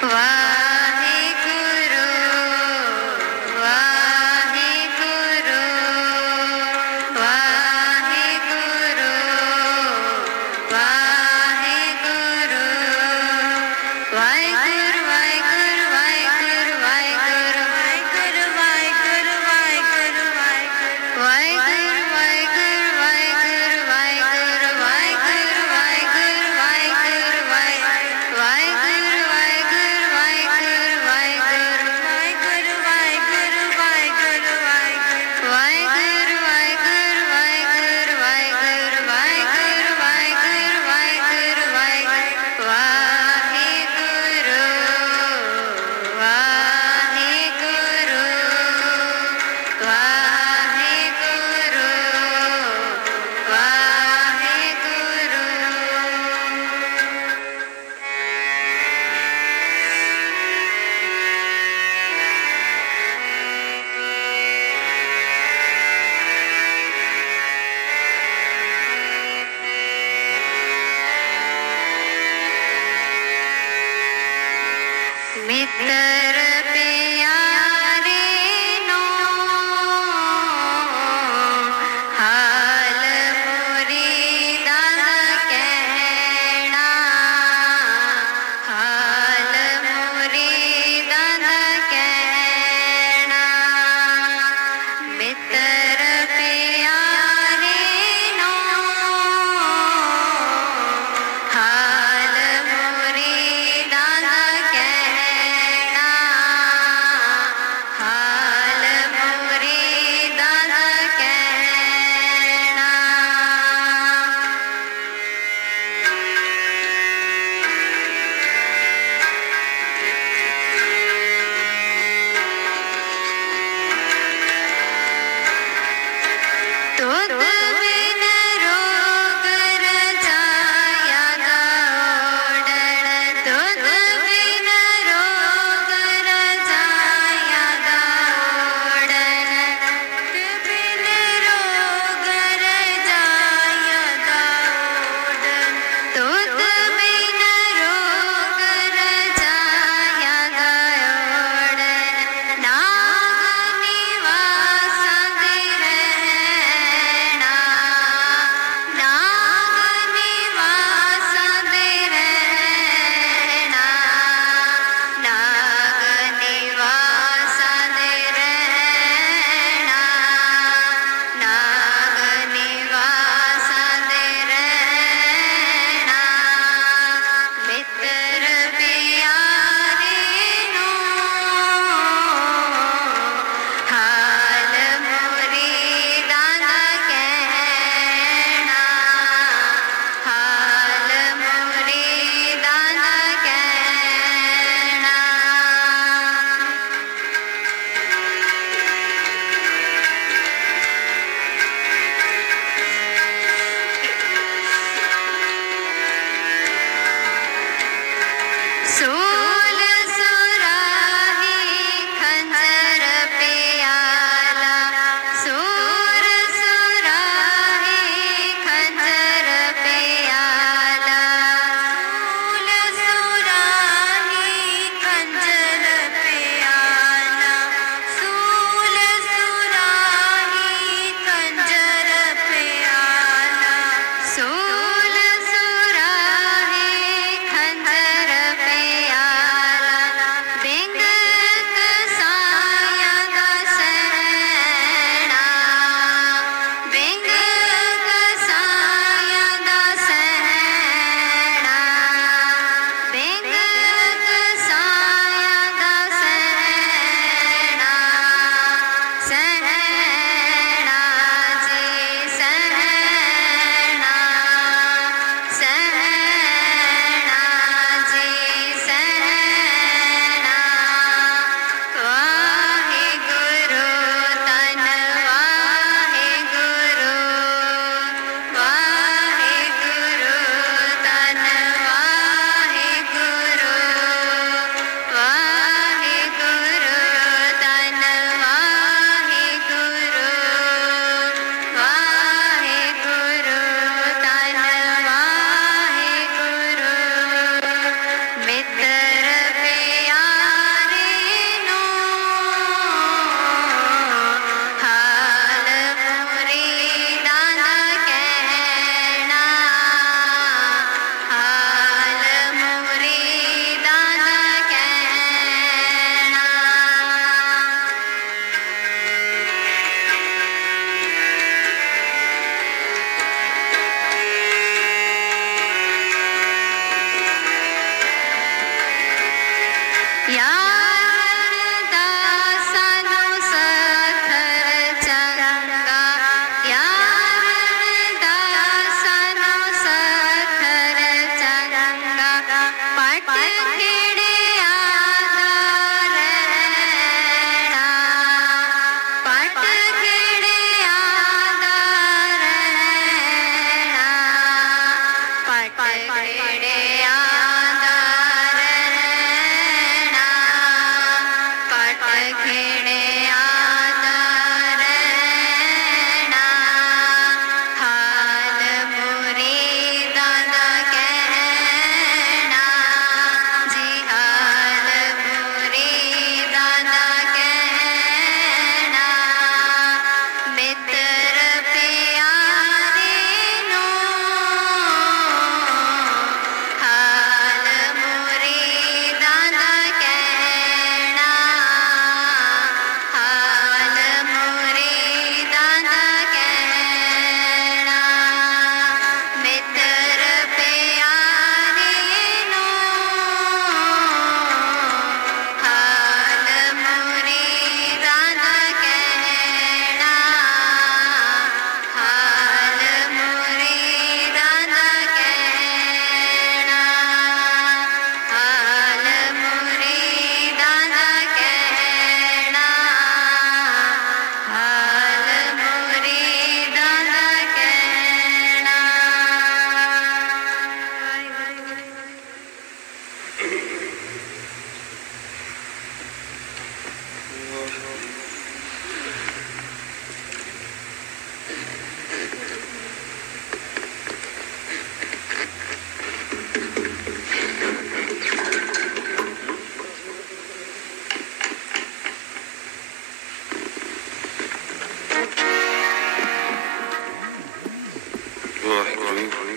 Bye. Bye. Bye. Bye. Lord.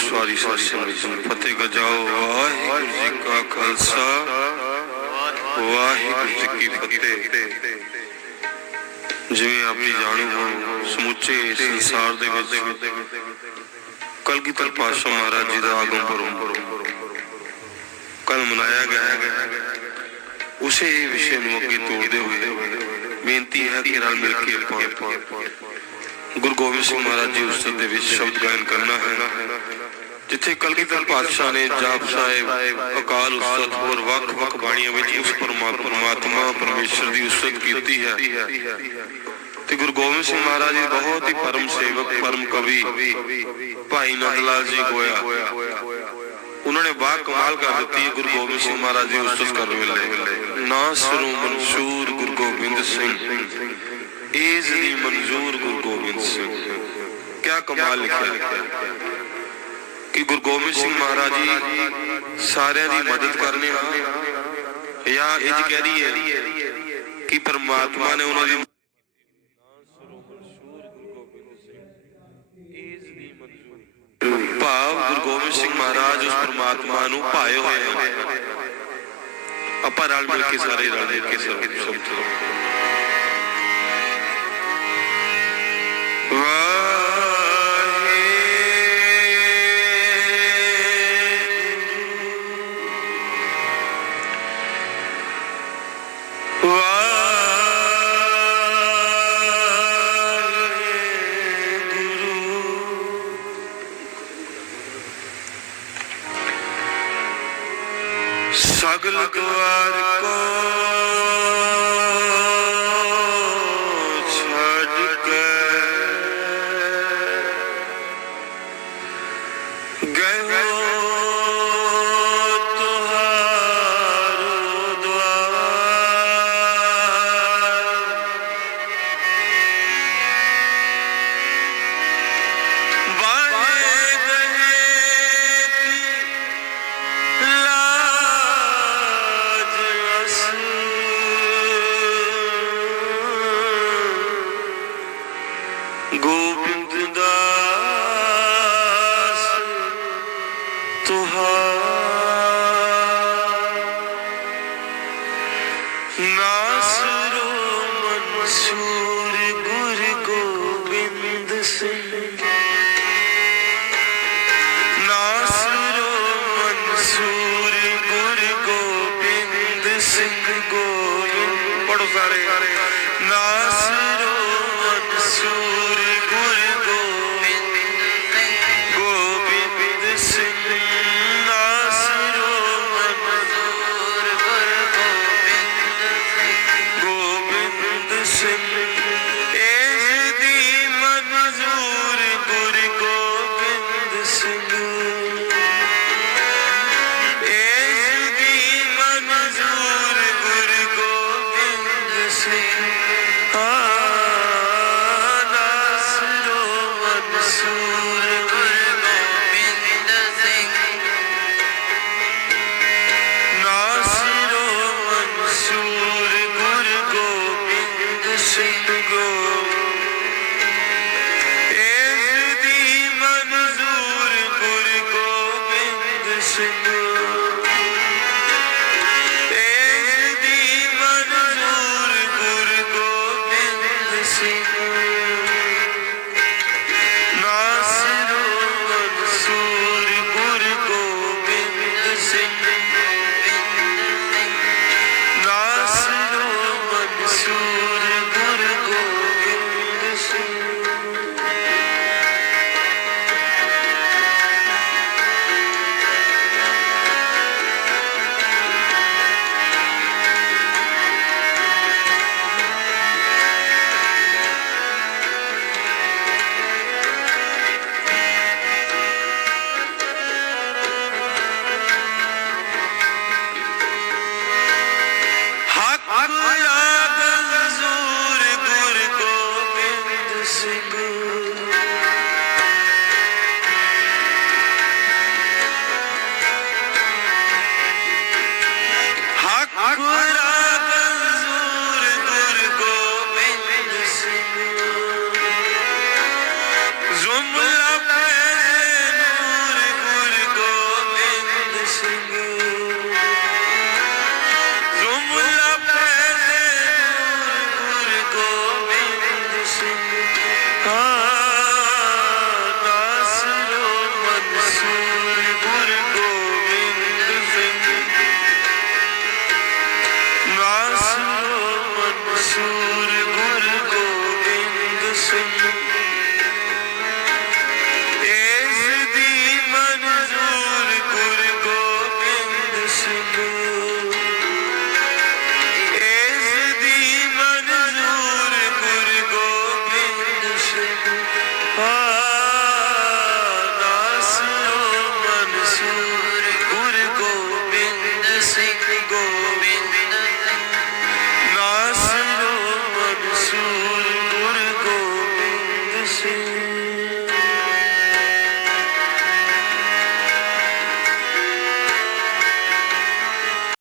ਗੁਰੂ ਸਵਾਰੀ ਸਾਰੀ ਸੰਗਤ ਜੀ ਫਤਿਹ ਗਜਾਓ ਵਾਹਿਗੁਰੂ ਜੀ ਕਾ ਖਾਲਸਾ ਵਾਹਿਗੁਰੂ ਜੀ ਕੀ ਫਤਿਹ ਜਿਵੇਂ ਆਪ ਜੀ ਜਾਣੂ ਹੋ ਸਮੁੱਚੇ ਸੰਸਾਰ ਦੇ ਵਿੱਚ ਕਲਗੀਧਰ ਪਾਤਸ਼ਾਹ ਮਹਾਰਾਜ ਜੀ ਦਾ ਆਗਮ ਪੁਰਬ ਕੱਲ ਮਨਾਇਆ ਗਿਆ ਹੈ ਉਸੇ ਵਿਸ਼ੇ ਨੂੰ ਅੱਗੇ ਤੋੜਦੇ ਹੋਏ ਬੇਨਤੀ ਹੈ ਕਿ ਰਲ ਮਿਲ ਕੇ ਆਪਾਂ ਗੁਰੂ ਗੋਬਿੰਦ ਸਿੰਘ ਮਹਾਰਾਜ ਜੀ ਉਸਤਤ ਦੇ ਵਿੱਚ ਸ਼ਬਦ ਗਾਇਨ ਕਰਨਾ ਹੈ ਜਿੱਥੇ ਕਲਗੀਧਰ ਪਾਤਸ਼ਾਹ ਨੇ ਜਾਪ ਸਾਹਿਬ, ਅਕਾਲ ਉਸਤਤ ਹੋਰ ਵੱਖ ਵੱਖ ਬਾਣੀਆਂ ਵਿੱਚ ਉਸ ਪਰਮਾਤਮਾ, ਪਰਮੇਸ਼ਰ ਦੀ ਉਸਤਤ ਕੀਤੀ ਹੈ। ਤੇ ਗੁਰੂ ਗੋਬਿੰਦ ਸਿੰਘ ਮਹਾਰਾਜ ਜੀ ਬਹੁਤ ਹੀ ਪਰਮ ਸੇਵਕ, ਪਰਮ ਕਵੀ, ਭਾਈ ਨੰਦ ਲਾਲ ਜੀ ਗੋਇਆ। ਉਹਨਾਂ ਨੇ ਬਾ ਕਮਾਲ ਕਰ ਦਿੱਤੀ ਗੁਰੂ ਗੋਬਿੰਦ ਸਿੰਘ ਮਹਾਰਾਜ ਦੀ ਉਸਤਤ ਕਰਨ ਵੇਲੇ। ਨਾ ਮਨਸੂਰ ਗੁਰੂ ਗੋਬਿੰਦ ਸਿੰਘ, ਏਜ ਦੀ ਮਨਜ਼ੂਰ ਗੁਰੂ ਗੋਬਿੰਦ ਸਿੰਘ। ਕਿਆ ਕਮਾਲ ਲਿਖਿਆ। ਕਿ ਗੁਰੂ ਗੋਬਿੰਦ ਸਿੰਘ ਮਹਾਰਾਜ ਜੀ ਸਾਰਿਆਂ ਦੀ ਮਦਦ ਕਰਨੇ ਆ। ਜਾਂ ਇੰਜ ਕਹਿ ਦਈਏ ਕਿ ਪਰਮਾਤਮਾ ਨੇ ਉਹਨਾਂ ਦੀ ਭਾਵ ਗੁਰੂ ਗੋਬਿੰਦ ਸਿੰਘ ਮਹਾਰਾਜ ਉਸ ਪਰਮਾਤਮਾ ਨੂੰ ਭਾਏ ਹੋਏ ਹਨ ਆਪਾਂ ਰਲ ਮਿਲ ਕੇ ਸਾਰੇ ਰਲ ਮਿਲ ਕੇ ਸਭ ਸ਼ਬਦ ਸਗਲ ਦੁਆਰ ਕੋ ਨਾਸਰੋ ਮਨਸੂਰ ਗੁਰ ਗੋਬਿੰਦ ਸਿੰਘ ਗੋਇੰਦ। ਪੜੋ ਸਾਰੇ।